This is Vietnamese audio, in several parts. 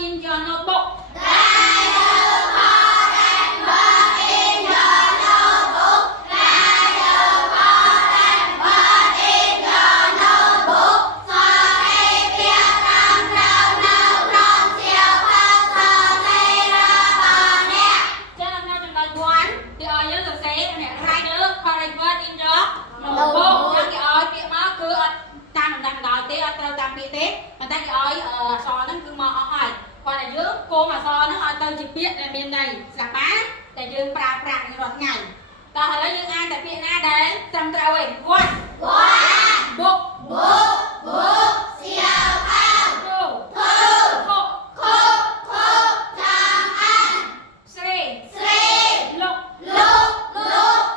in your notebook. Còn ở dưới cô mà so nó hơi tơi trực biết là bên này sạc bá để dương bà rọt ngày còn hồi đó dương ai tại viện ai đấy trăm trao ấy one book siêu thao thư thang ăn three look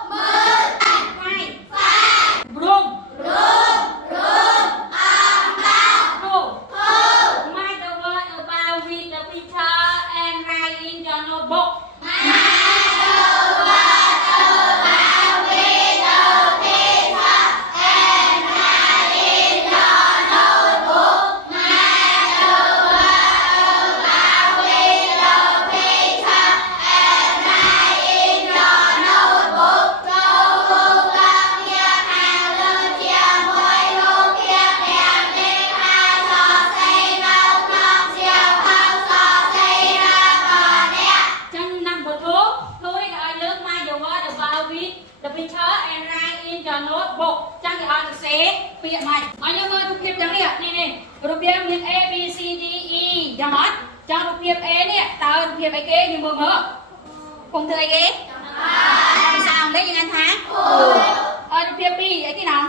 mơ five broom the picture and write in your notebook. Chẳng thì ai sẽ biện mày. Ai nhớ ơi, rụp chẳng liệt nè. Rụp miền A, B, C, D, E. Chẳng mất. Chẳng rụp A nè. Tao rụp A kế như mừng hả? Cùng thưa ai kế? Sao đấy những anh tháng? Rụp B ấy cái nào?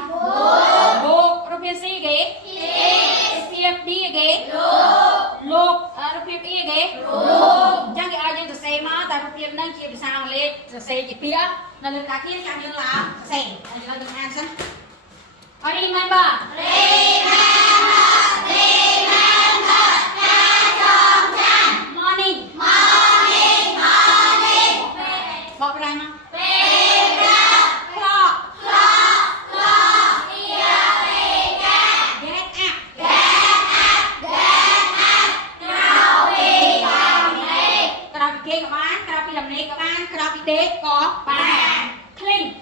Rụp C kế? Rụp D kế? Lục. Rụp E kế? Chẳng thì ai nhớ sẽ mà. Tại rụp nâng chìa sao lên. Sẽ chỉ phía. Nó lên cả kia càng như là sẻ. Nó đừng ăn sẵn. Remember. Morning. Bỏ ra mà. Để có bàn clean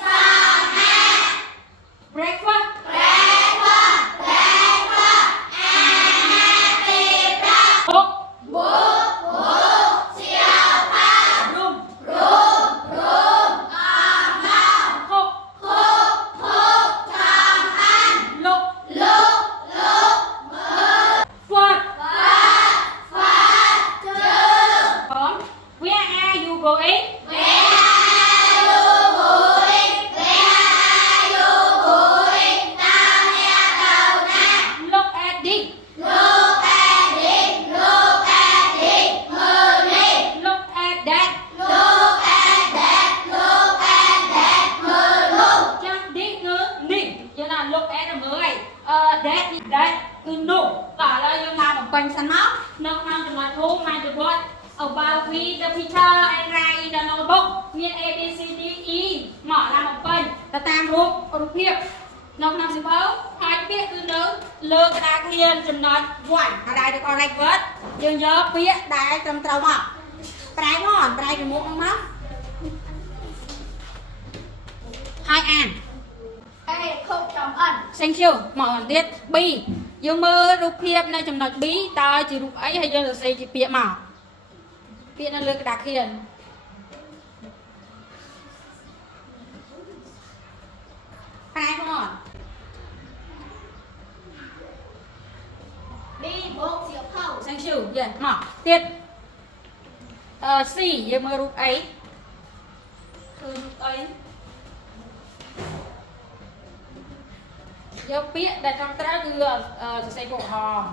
xong ăn breakfast and happy book siêu thao room khúc thang ăn look what Where are you going? Down here, down now. Look at this. Look at that. Chẳng đi ngư nị. Cho nên look at là mới. That cứ nụ. Tỏ là dương mà một quanh sẵn móc. Nâng năng cho nói thú mai được gọi. About with the picture and write in the notebook. Miền A, B, C, D, E. Mở ra một bên. Ta tam rụp hiệp. Nông năng sự báo. Hai biết cứ nữ. Lơ cái đá khiên chùm nọt. Quảng. Ở đây được con rạch vớt. Dương nhớ biết đá trong trâu mọc. Trái ngon. Trái được muộn móc. Hai ăn. A không chồng ẩn. Thank you. Mở tiết. B. Dương mơ rụp hiệp này chùm nọt bí. Ta chỉ rụp ấy hay dương sẽ chỉ bịa màu. Biết nó lừa cái đặc hiền. Hai không ổn. Đi bộ siêu khẩu. Sang chịu. Yeah. Mở. Tiết. C. Giờ mơ rụp ấy. Rụp ấy. Giờ biết đặt trong trái gừa. Sẽ bộ hòm.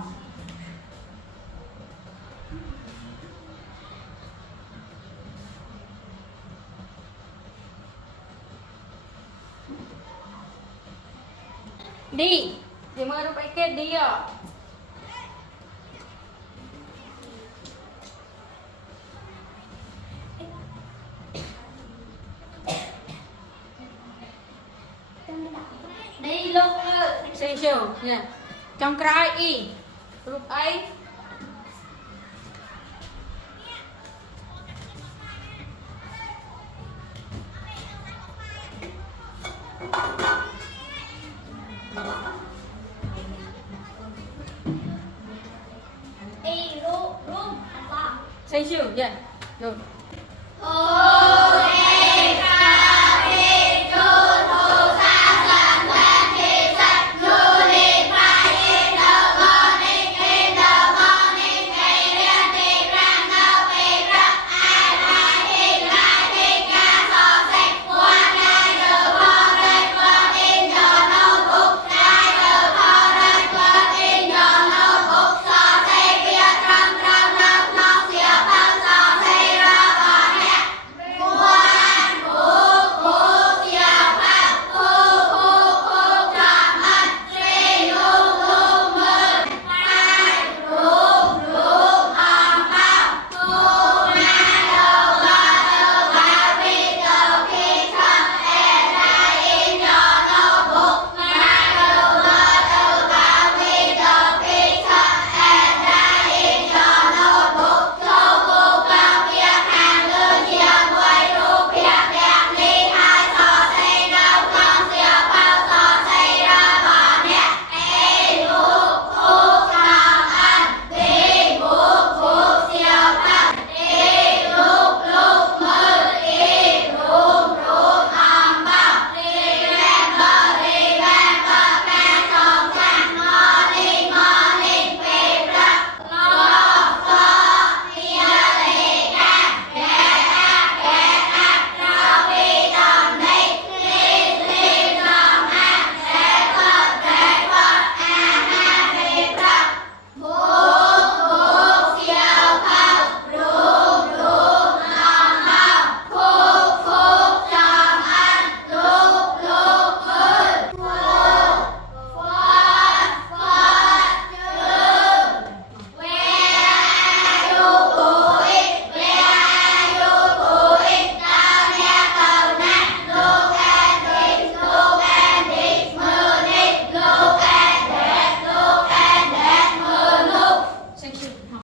Đi. Thì mơ nó phải kết đi à. Đi lúc. Xem chiều. Trong cry y. រូបអី Ê, rú, rú, apa? Say chưa? Yeah. Rồi.